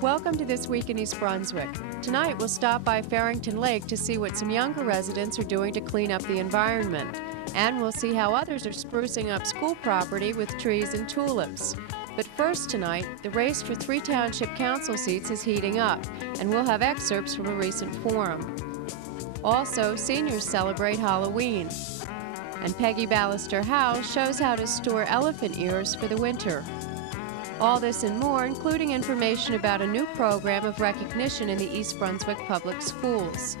Welcome to This Week in East Brunswick. Tonight we'll stop by Farrington Lake to see what some younger residents are doing to clean up the environment. And we'll see how others are sprucing up school property with trees and tulips. But first tonight, the race for 3 township council seats is heating up, and we'll have excerpts from a recent forum. Also, seniors celebrate Halloween. And Pegi Ballister House shows how to store elephant ears for the winter. All this and more, including information about a new program of recognition in the East Brunswick Public Schools.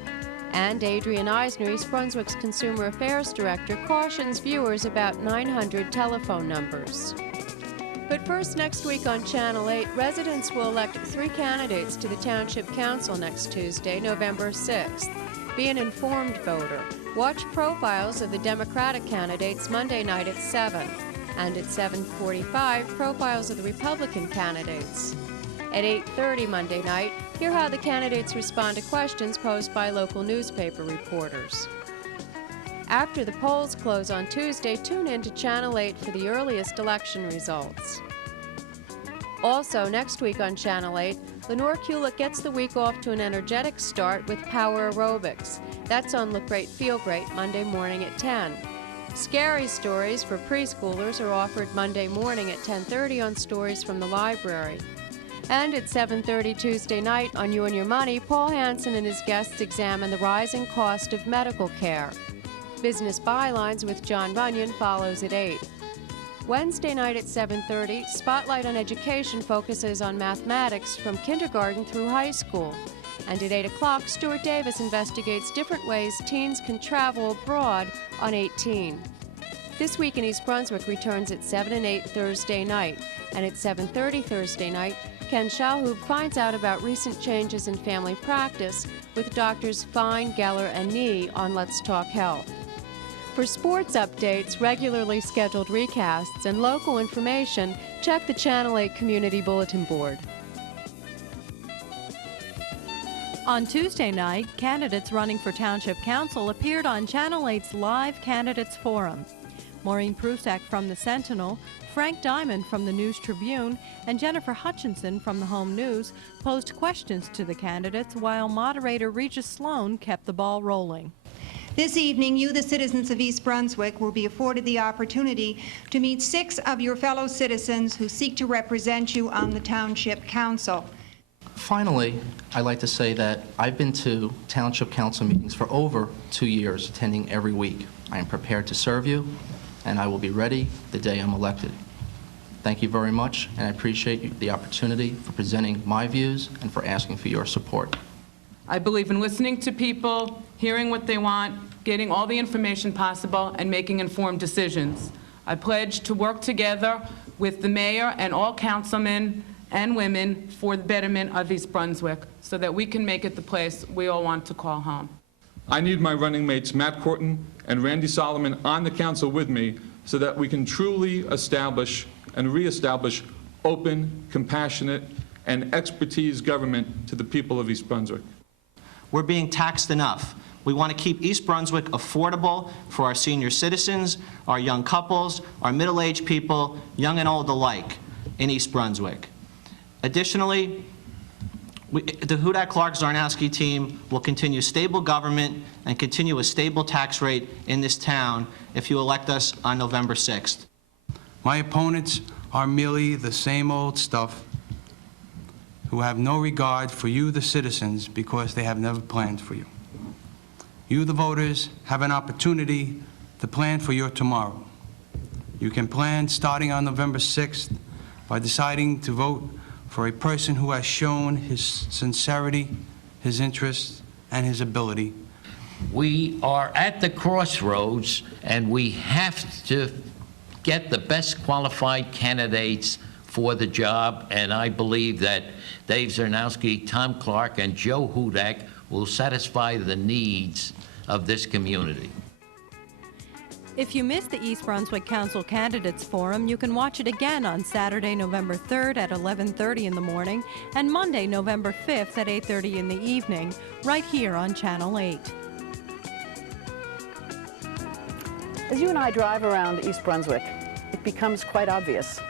And Adrian Eisner, East Brunswick's Consumer Affairs Director, cautions viewers about 900 telephone numbers. But first, next week on Channel 8, residents will elect 3 candidates to the Township Council next Tuesday, November 6th. Be an informed voter. Watch profiles of the Democratic candidates Monday night at 7. And at 7:45, profiles of the Republican candidates. At 8:30 Monday night, hear how the candidates respond to questions posed by local newspaper reporters. After the polls close on Tuesday, tune in to Channel 8 for the earliest election results. Also, next week on Channel 8, Lenore Kulik gets the week off to an energetic start with Power Aerobics. That's on Look Great, Feel Great, Monday morning at 10. Scary stories for preschoolers are offered Monday morning at 10:30 on Stories from the Library. And at 7:30 Tuesday night on You and Your Money, Paul Hansen and his guests examine the rising cost of medical care. Business Bylines with John Bunyan follows at 8. Wednesday night at 7:30, Spotlight on Education focuses on mathematics from kindergarten through high school. And at 8 o'clock, Stuart Davis investigates different ways teens can travel abroad on 18. This Week in East Brunswick returns at 7 and 8 Thursday night. And at 7:30 Thursday night, Ken Shalhoub finds out about recent changes in family practice with Doctors Fine, Geller, and Nee on Let's Talk Health. For sports updates, regularly scheduled recasts, and local information, check the Channel 8 Community Bulletin Board. On Tuesday night, candidates running for Township Council appeared on Channel 8's Live Candidates Forum. Maureen Prusak from the Sentinel, Frank Diamond from the News Tribune, and Jennifer Hutchinson from the Home News posed questions to the candidates while moderator Regis Sloan kept the ball rolling. This evening, you, the citizens of East Brunswick, will be afforded the opportunity to meet 6 of your fellow citizens who seek to represent you on the Township Council. Finally, I'd like to say that I've been to Township Council meetings for over 2 years, attending every week. I am prepared to serve you, and I will be ready the day I'm elected. Thank you very much, and I appreciate the opportunity for presenting my views and for asking for your support. I believe in listening to people, hearing what they want, getting all the information possible, and making informed decisions. I pledge to work together with the mayor and all councilmen and women for the betterment of East Brunswick so that we can make it the place we all want to call home. I need my running mates Matt Corton and Randy Solomon on the council with me so that we can truly establish and reestablish open, compassionate, and expertise government to the people of East Brunswick. We're being taxed enough. We want to keep East Brunswick affordable for our senior citizens, our young couples, our middle-aged people, young and old alike in East Brunswick. Additionally, the Hudak-Clark-Zarnowski team will continue stable government and continue a stable tax rate in this town if you elect us on November 6th. My opponents are merely the same old stuff who have no regard for you, the citizens, because they have never planned for you. You, the voters, have an opportunity to plan for your tomorrow. You can plan starting on November 6th by deciding to vote for a person who has shown his sincerity, his interest, and his ability. We are at the crossroads, and we have to get the best qualified candidates for the job, and I believe that Dave Zarnowski, Tom Clark, and Joe Hudak will satisfy the needs of this community. If you missed the East Brunswick Council Candidates Forum, you can watch it again on Saturday, November 3rd at 11:30 in the morning and Monday, November 5th at 8:30 in the evening, right here on Channel 8. As you and I drive around East Brunswick, it becomes quite obvious.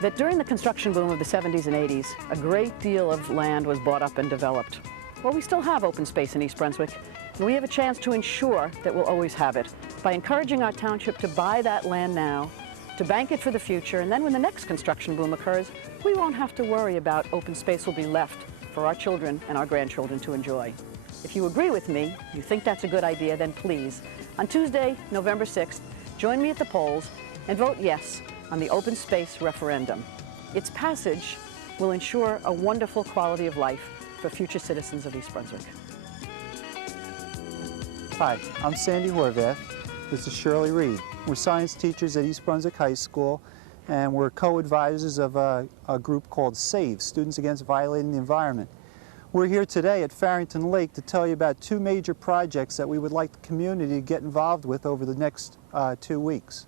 that during the construction boom of the 70s and 80s, a great deal of land was bought up and developed. Well, we still have open space in East Brunswick, and we have a chance to ensure that we'll always have it by encouraging our township to buy that land now, to bank it for the future, and then when the next construction boom occurs, we won't have to worry about open space will be left for our children and our grandchildren to enjoy. If you agree with me, you think that's a good idea, then please, on Tuesday, November 6th, join me at the polls and vote yes on the open space referendum. Its passage will ensure a wonderful quality of life for future citizens of East Brunswick. Hi, I'm Sandy Horvath. This is Shirley Reed. We're science teachers at East Brunswick High School, and we're co-advisors of a group called S.A.V.E, Students Against Violating the Environment. We're here today at Farrington Lake to tell you about two major projects that we would like the community to get involved with over the next 2 weeks.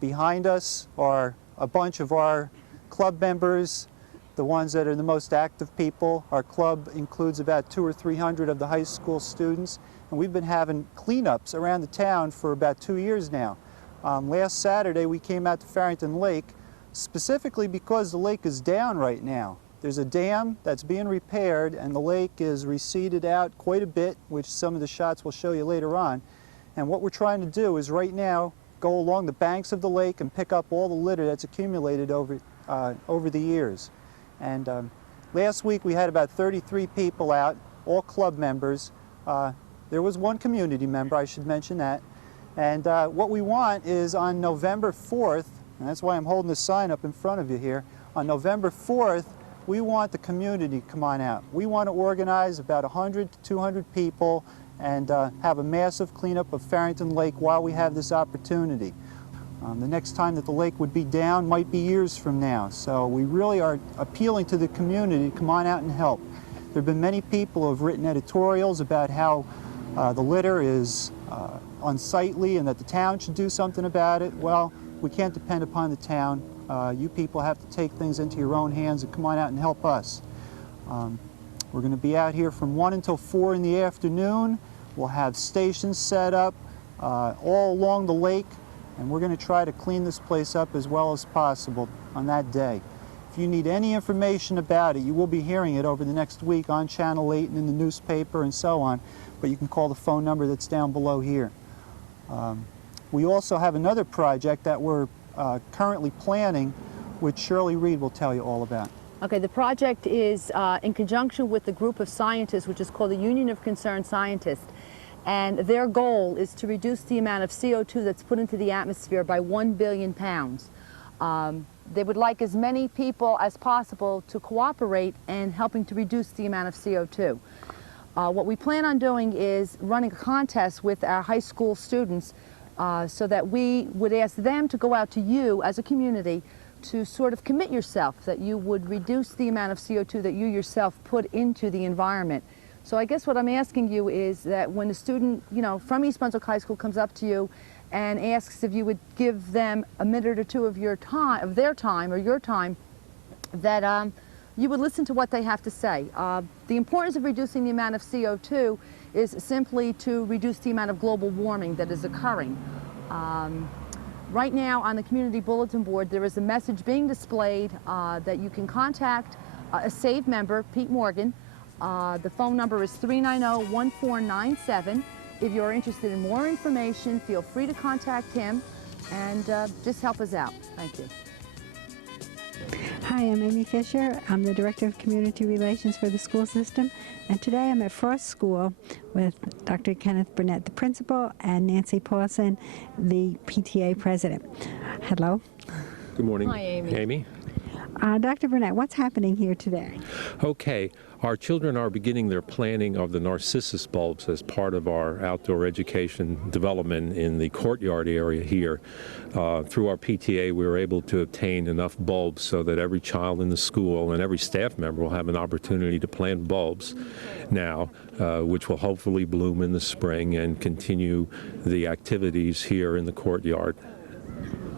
Behind us are a bunch of our club members, the ones that are the most active people. Our club includes about 200 or 300 of the high school students, and we've been having cleanups around the town for about 2 years now. Last Saturday we came out to Farrington Lake specifically because the lake is down right now. There's a dam that's being repaired and the lake is receded out quite a bit, which some of the shots will show you later on. And what we're trying to do is right now go along the banks of the lake and pick up all the litter that's accumulated over the years. And last week we had about 33 people out, all club members. There was one community member, I should mention that. And what we want is on November 4th, and that's why I'm holding this sign up in front of you here, on November 4th, we want the community to come on out. We want to organize about 100 to 200 people and have a massive cleanup of Farrington Lake while we have this opportunity. The next time that the lake would be down might be years from now, so we really are appealing to the community to come on out and help. There have been many people who have written editorials about how the litter is unsightly and that the town should do something about it. Well, we can't depend upon the town. You people have to take things into your own hands and come on out and help us. We're going to be out here from 1 until 4 in the afternoon. We'll have stations set up all along the lake, and we're going to try to clean this place up as well as possible on that day. If you need any information about it, you will be hearing it over the next week on Channel 8 and in the newspaper and so on, but you can call the phone number that's down below here. We also have another project that we're currently planning, which Shirley Reed will tell you all about. Okay, the project is in conjunction with the group of scientists, which is called the Union of Concerned Scientists. And their goal is to reduce the amount of CO2 that's put into the atmosphere by 1 billion pounds. They would like as many people as possible to cooperate in helping to reduce the amount of CO2. What we plan on doing is running a contest with our high school students so that we would ask them to go out to you as a community to sort of commit yourself that you would reduce the amount of CO2 that you yourself put into the environment. So I guess what I'm asking you is that when a student, from East Brunswick High School comes up to you and asks if you would give them a minute or two of your time, of their time or your time, that you would listen to what they have to say. The importance of reducing the amount of CO2 is simply to reduce the amount of global warming that is occurring. Right now on the community bulletin board there is a message being displayed that you can contact a S.A.V.E member, Pete Morgan. The phone number is 390-1497. If you're interested in more information, feel free to contact him and just help us out. Thank you. Hi, I'm Amy Fisher. I'm the Director of Community Relations for the school system. And today I'm at Frost School with Dr. Kenneth Burnett, the principal, and Nancy Paulson, the PTA president. Hello. Good morning. Hi, Amy. Amy. Dr. Burnett, what's happening here today? Okay. Our children are beginning their planting of the narcissus bulbs as part of our outdoor education development in the courtyard area here. Through our PTA, we were able to obtain enough bulbs so that every child in the school and every staff member will have an opportunity to plant bulbs now, which will hopefully bloom in the spring and continue the activities here in the courtyard.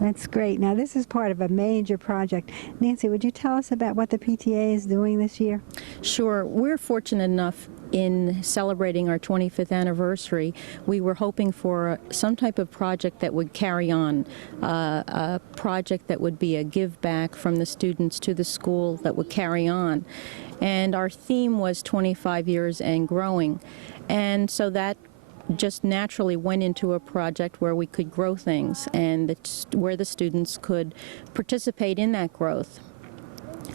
That's great. Now, this is part of a major project. Nancy, would you tell us about what the PTA is doing this year? Sure. We're fortunate enough in celebrating our 25th anniversary, we were hoping for some type of project that would carry on, a project that would be a give back from the students to the school that would carry on. And our theme was 25 years and growing. And so that just naturally went into a project where we could grow things and where the students could participate in that growth.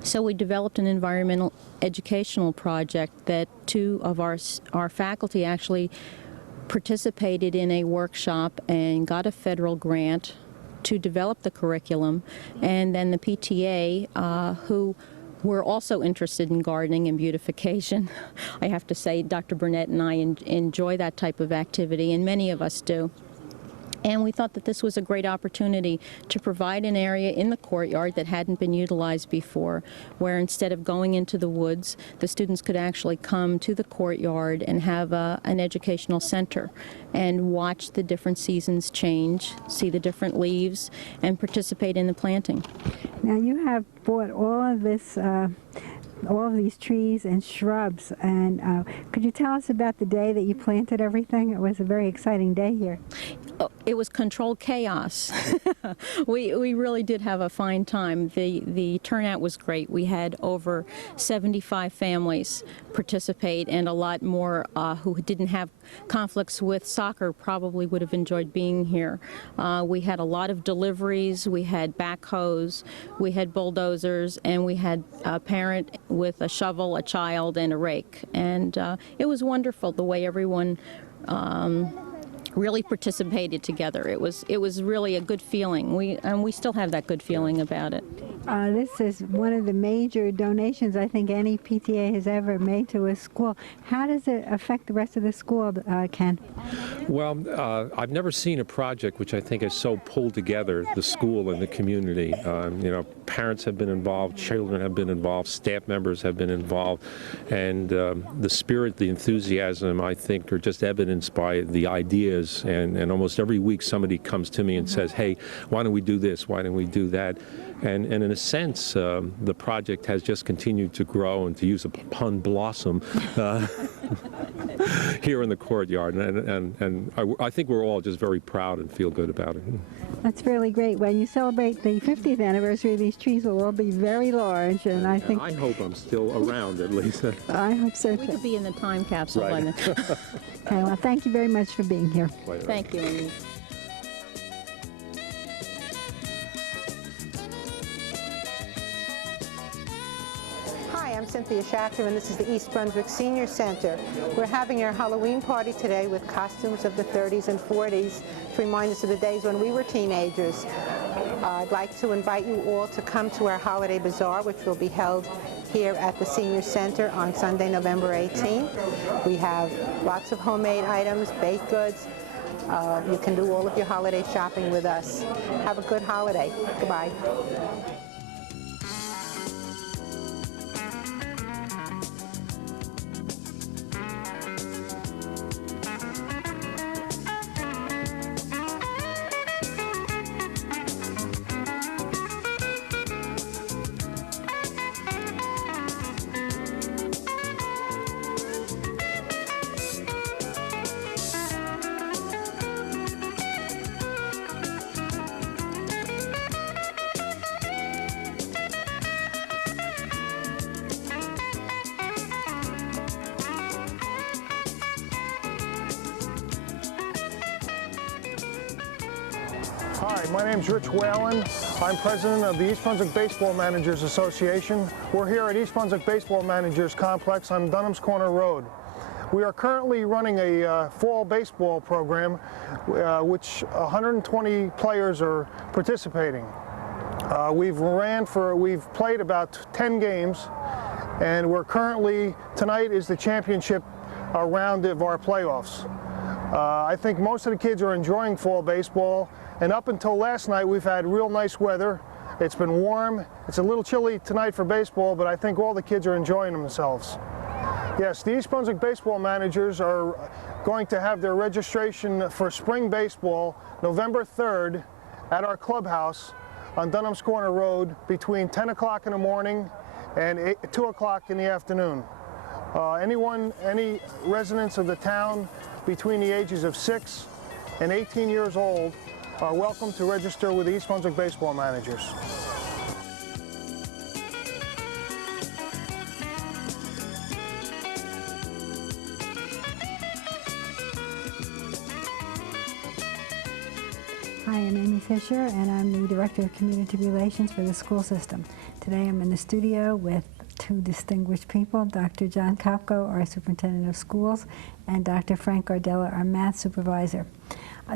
So we developed an environmental educational project that 2 of our faculty actually participated in a workshop and got a federal grant to develop the curriculum, and then the PTA, who were also interested in gardening and beautification. I have to say, Dr. Burnett and I enjoy that type of activity, and many of us do. And we thought that this was a great opportunity to provide an area in the courtyard that hadn't been utilized before, where instead of going into the woods, the students could actually come to the courtyard and have an educational center and watch the different seasons change, see the different leaves, and participate in the planting. Now you have bought all of this, all of these trees and shrubs, and could you tell us about the day that you planted everything? It was a very exciting day here. Oh, it was controlled chaos. We really did have a fine time. The turnout was great. We had over 75 families participate, and a lot more who didn't have conflicts with soccer probably would have enjoyed being here. We had a lot of deliveries. We had backhoes, we had bulldozers, and we had a parent with a shovel, a child, and a rake. And it was wonderful the way everyone really participated together. It was really a good feeling. We still have that good feeling about it. This is one of the major donations I think any PTA has ever made to a school. How does it affect the rest of the school, Ken? Well, I've never seen a project which I think has so pulled together the school and the community. You know, parents have been involved, children have been involved, staff members have been involved, and the spirit, the enthusiasm, I think, are just evidenced by the ideas. And almost every week somebody comes to me and says, hey, why don't we do this? Why don't we do that? And in a sense, the project has just continued to grow and, to use a pun, blossom here in the courtyard. And I think we're all just very proud and feel good about it. That's really great. When you celebrate the 50th anniversary, these trees will all be very large, and I think... I hope I'm still around, at least. I hope so, too. We could be in the time capsule by then. Okay, well, thank you very much for being here. Thank you, Amy. Hi, I'm Cynthia Schachter, and this is the East Brunswick Senior Center. We're having our Halloween party today with costumes of the 30s and 40s to remind us of the days when we were teenagers. I'd like to invite you all to come to our Holiday Bazaar, which will be held here at the Senior Center on Sunday, November 18th. We have lots of homemade items, baked goods. You can do all of your holiday shopping with us. Have a good holiday. Goodbye. Hi, my name's Rich Whalen. I'm president of the East Brunswick Baseball Managers Association. We're here at East Brunswick Baseball Managers Complex on Dunham's Corner Road. We are currently running a fall baseball program which 120 players are participating. We've played about 10 games, and we're currently, tonight is the championship round of our playoffs. I think most of the kids are enjoying fall baseball, and up until last night we've had real nice weather. It's been warm. It's a little chilly tonight for baseball, but I think all the kids are enjoying themselves. Yes, the East Brunswick Baseball Managers are going to have their registration for spring baseball November 3rd at our clubhouse on Dunham's Corner Road between 10 o'clock in the morning and 2 o'clock in the afternoon. Any residents of the town between the ages of 6 and 18 years old are welcome to register with the East Brunswick Baseball Managers. Hi, I'm Amy Fisher, and I'm the Director of Community Relations for the school system. Today I'm in the studio with two distinguished people, Dr. John Kopko, our Superintendent of Schools, and Dr. Frank Gardella, our Math Supervisor.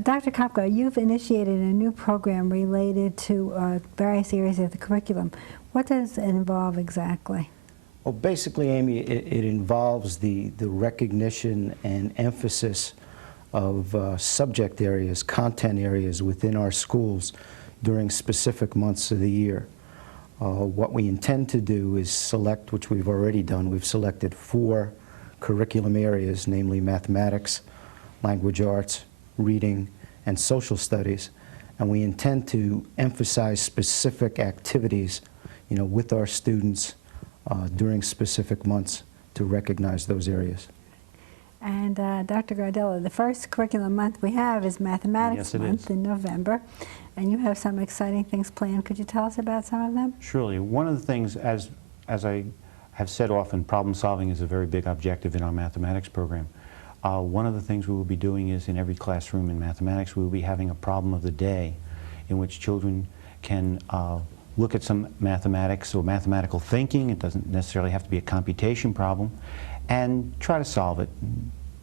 Dr. Kopko, you've initiated a new program related to various areas of the curriculum. What does it involve exactly? Well, basically, Amy, it involves the recognition and emphasis of subject areas, content areas within our schools during specific months of the year. What we intend to do is select, which we've already done, we've selected 4 curriculum areas, namely mathematics, language arts, reading, and social studies, and we intend to emphasize specific activities, with our students during specific months to recognize those areas. And Dr. Gardella, the first curriculum month we have is Mathematics Month in November, and you have some exciting things planned. Could you tell us about some of them? Surely. One of the things, as I have said often, problem solving is a very big objective in our mathematics program. One of the things we will be doing is in every classroom in mathematics we will be having a problem of the day in which children can look at some mathematics or mathematical thinking. It doesn't necessarily have to be a computation problem, and try to solve it,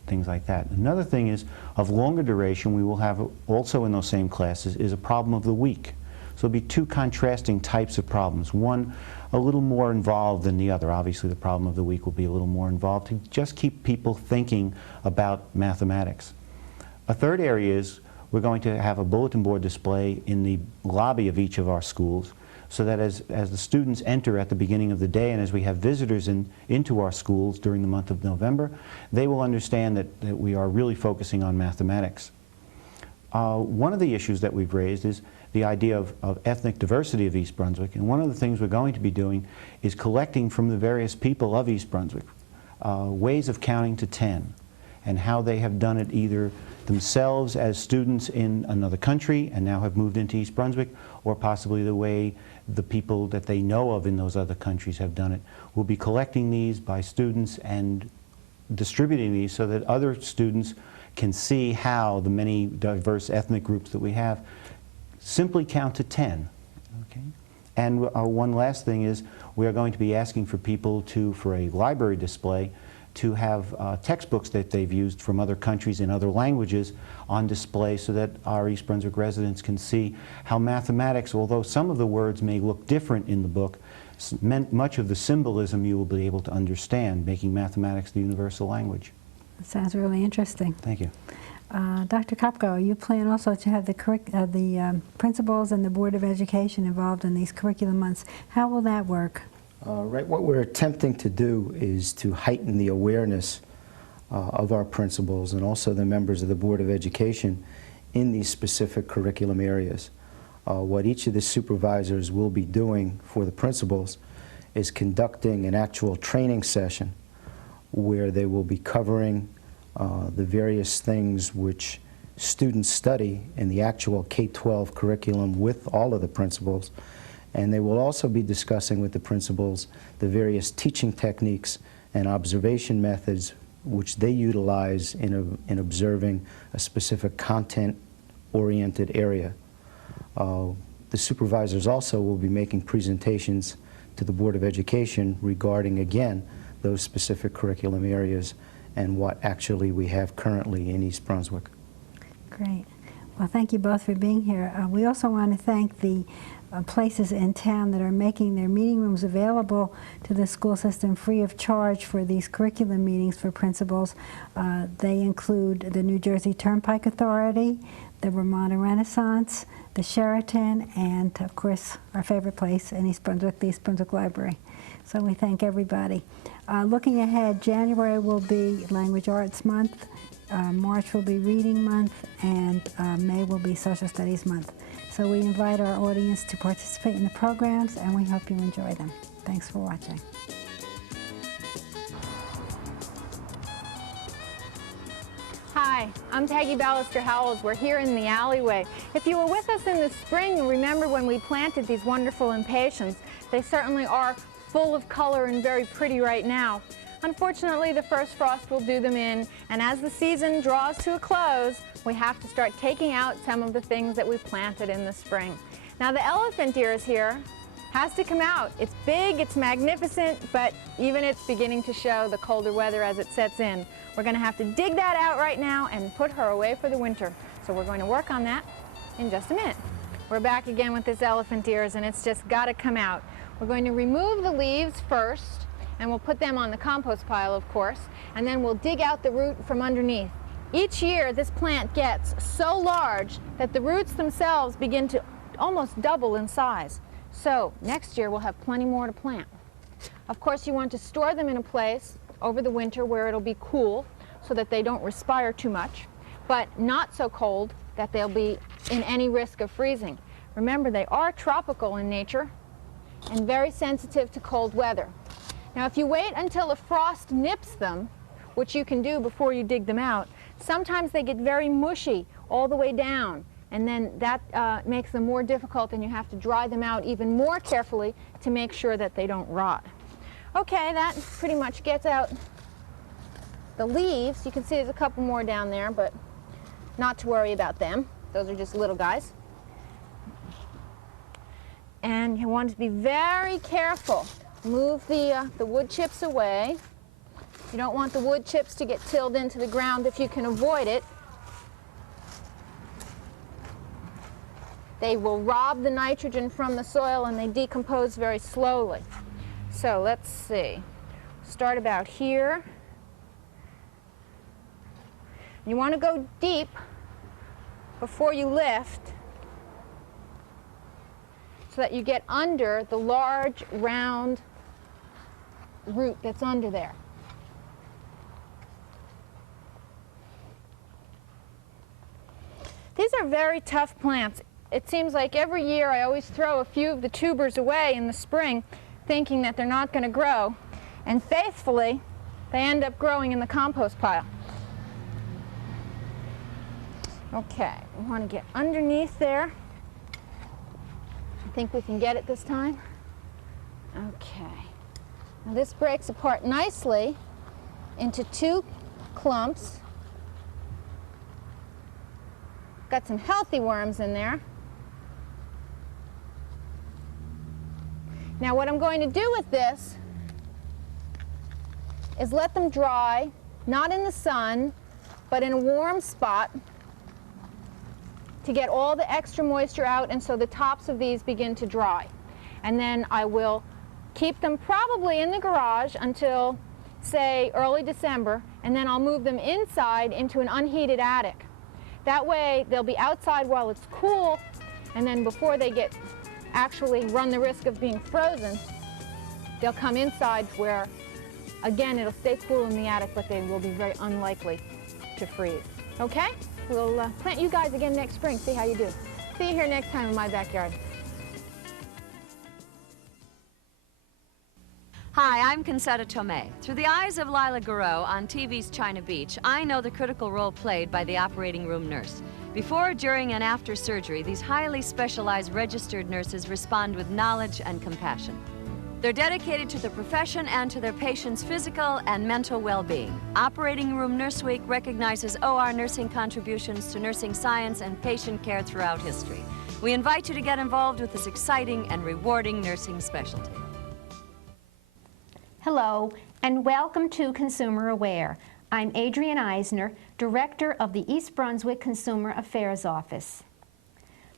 things like that. Another thing is, of longer duration, we will have also in those same classes is a problem of the week. So there'll be 2 contrasting types of problems. One a little more involved than the other. Obviously the problem of the week will be a little more involved to just keep people thinking about mathematics. A third area is we're going to have a bulletin board display in the lobby of each of our schools, so that as the students enter at the beginning of the day and as we have visitors into our schools during the month of November, they will understand that we are really focusing on mathematics. One of the issues that we've raised is the idea of ethnic diversity of East Brunswick, and one of the things we're going to be doing is collecting from the various people of East Brunswick ways of counting to 10 and how they have done it either themselves as students in another country and now have moved into East Brunswick, or possibly the way the people that they know of in those other countries have done it. We'll be collecting these by students and distributing these so that other students can see how the many diverse ethnic groups that we have simply count to 10. Okay? And one last thing is we are going to be asking for people for a library display, to have textbooks that they've used from other countries in other languages on display so that our East Brunswick residents can see how mathematics, although some of the words may look different in the book, much of the symbolism you will be able to understand, making mathematics the universal language. That sounds really interesting. Thank you. Dr. Kopko, you plan also to have the principals and the Board of Education involved in these curriculum months. How will that work? Right, what we're attempting to do is to heighten the awareness of our principals and also the members of the Board of Education in these specific curriculum areas. What each of the supervisors will be doing for the principals is conducting an actual training session where they will be covering the various things which students study in the actual K-12 curriculum with all of the principals. And they will also be discussing with the principals the various teaching techniques and observation methods which they utilize in observing a specific content-oriented area. The supervisors also will be making presentations to the Board of Education regarding, again, those specific curriculum areas and what actually we have currently in East Brunswick. Great. Well, thank you both for being here. We also want to thank the places in town that are making their meeting rooms available to the school system free of charge for these curriculum meetings for principals. They include the New Jersey Turnpike Authority, the Ramona Renaissance, the Sheraton, and of course our favorite place in East Brunswick, the East Brunswick Library. So we thank everybody. Looking ahead, January will be Language Arts Month, March will be Reading Month, and May will be Social Studies Month. So we invite our audience to participate in the programs, and we hope you enjoy them. Thanks for watching. Hi, I'm Peggy Ballister-Howells. We're here in the alleyway. If you were with us in the spring, you remember when we planted these wonderful impatiens. They certainly are full of color and very pretty right now. Unfortunately, the first frost will do them in, and as the season draws to a close, we have to start taking out some of the things that we planted in the spring. Now, the elephant ear is here. Has to come out. It's big, it's magnificent, but even it's beginning to show the colder weather as it sets in. We're going to have to dig that out right now and put her away for the winter. So we're going to work on that in just a minute. We're back again with this elephant ears, and it's just got to come out. We're going to remove the leaves first, and we'll put them on the compost pile, of course, and then we'll dig out the root from underneath. Each year, this plant gets so large that the roots themselves begin to almost double in size. So next year we'll have plenty more to plant. Of course, you want to store them in a place over the winter where it'll be cool so that they don't respire too much, but not so cold that they'll be in any risk of freezing. Remember, they are tropical in nature and very sensitive to cold weather. Now, if you wait until a frost nips them, which you can do before you dig them out, sometimes they get very mushy all the way down. And then that makes them more difficult, and you have to dry them out even more carefully to make sure that they don't rot. Okay, that pretty much gets out the leaves. You can see there's a couple more down there, but not to worry about them. Those are just little guys. And you want to be very careful. Move the wood chips away. You don't want the wood chips to get tilled into the ground if you can avoid it. They will rob the nitrogen from the soil, and they decompose very slowly. So let's see. Start about here. You want to go deep before you lift so that you get under the large, round root that's under there. These are very tough plants. It seems like every year I always throw a few of the tubers away in the spring thinking that they're not going to grow, and faithfully they end up growing in the compost pile. Okay, we want to get underneath there. I think we can get it this time. Okay. Now this breaks apart nicely into two clumps. Got some healthy worms in there. Now what I'm going to do with this is let them dry, not in the sun, but in a warm spot to get all the extra moisture out, and so the tops of these begin to dry. And then I will keep them probably in the garage until, say, early December, and then I'll move them inside into an unheated attic. That way they'll be outside while it's cool, and then before they get actually run the risk of being frozen, they'll come inside where, again, it'll stay cool in the attic, but they will be very unlikely to freeze. Okay? We'll plant you guys again next spring, see how you do. See you here next time in my backyard. Hi, I'm Concetta Tomei. Through the eyes of Lila Garreau on TV's China Beach, I know the critical role played by the operating room nurse. Before, during, and after surgery, these highly specialized registered nurses respond with knowledge and compassion. They're dedicated to the profession and to their patients' physical and mental well-being. Operating Room Nurse Week recognizes OR nursing contributions to nursing science and patient care throughout history. We invite you to get involved with this exciting and rewarding nursing specialty. Hello, and welcome to Consumer Aware. I'm Adrienne Eisner, Director of the East Brunswick Consumer Affairs Office.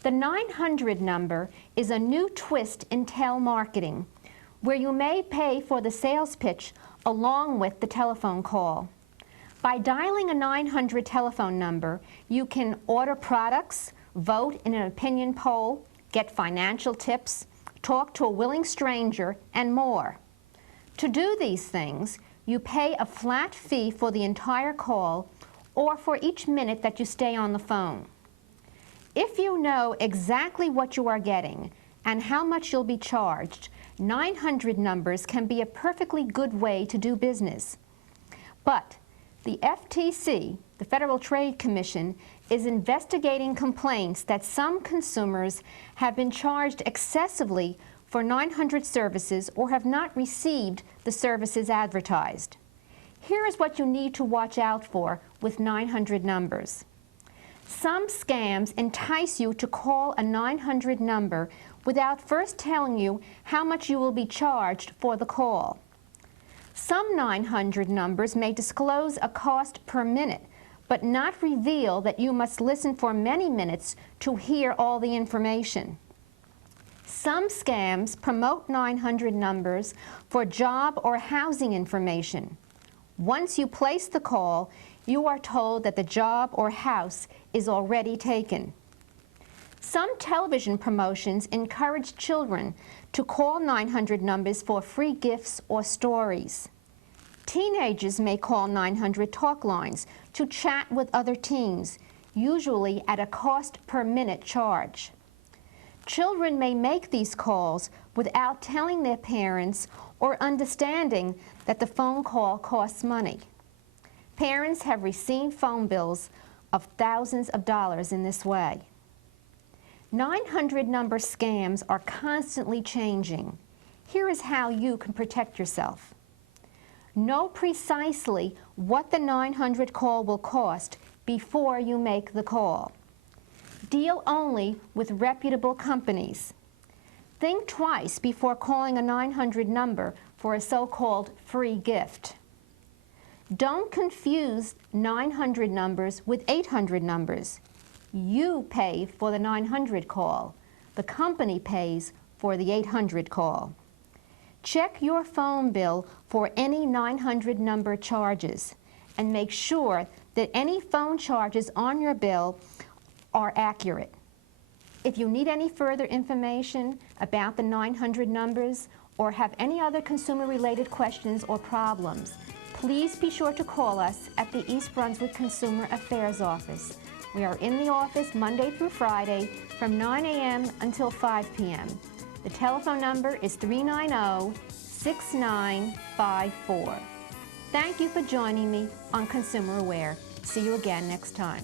The 900 number is a new twist in telemarketing, where you may pay for the sales pitch along with the telephone call. By dialing a 900 telephone number, you can order products, vote in an opinion poll, get financial tips, talk to a willing stranger, and more. To do these things, you pay a flat fee for the entire call or for each minute that you stay on the phone. If you know exactly what you are getting and how much you'll be charged, 900 numbers can be a perfectly good way to do business. But the FTC, the Federal Trade Commission is investigating complaints that some consumers have been charged excessively for 900 services or have not received the services advertised. Here is what you need to watch out for with 900 numbers. Some scams entice you to call a 900 number without first telling you how much you will be charged for the call. Some 900 numbers may disclose a cost per minute, but not reveal that you must listen for many minutes to hear all the information. Some scams promote 900 numbers for job or housing information. Once you place the call, you are told that the job or house is already taken. Some television promotions encourage children to call 900 numbers for free gifts or stories. Teenagers may call 900 talk lines to chat with other teens, usually at a cost per minute charge. Children may make these calls without telling their parents or understanding that the phone call costs money. Parents have received phone bills of thousands of dollars in this way. 900 number scams are constantly changing. Here is how you can protect yourself. Know precisely what the 900 call will cost before you make the call. Deal only with reputable companies. Think twice before calling a 900 number for a so-called free gift. Don't confuse 900 numbers with 800 numbers. You pay for the 900 call. The company pays for the 800 call. Check your phone bill for any 900 number charges and make sure that any phone charges on your bill are accurate. If you need any further information about the 900 numbers or have any other consumer-related questions or problems, please be sure to call us at the East Brunswick Consumer Affairs Office. We are in the office Monday through Friday from 9 a.m. until 5 p.m. The telephone number is 390-6954. Thank you for joining me on Consumer Aware. See you again next time.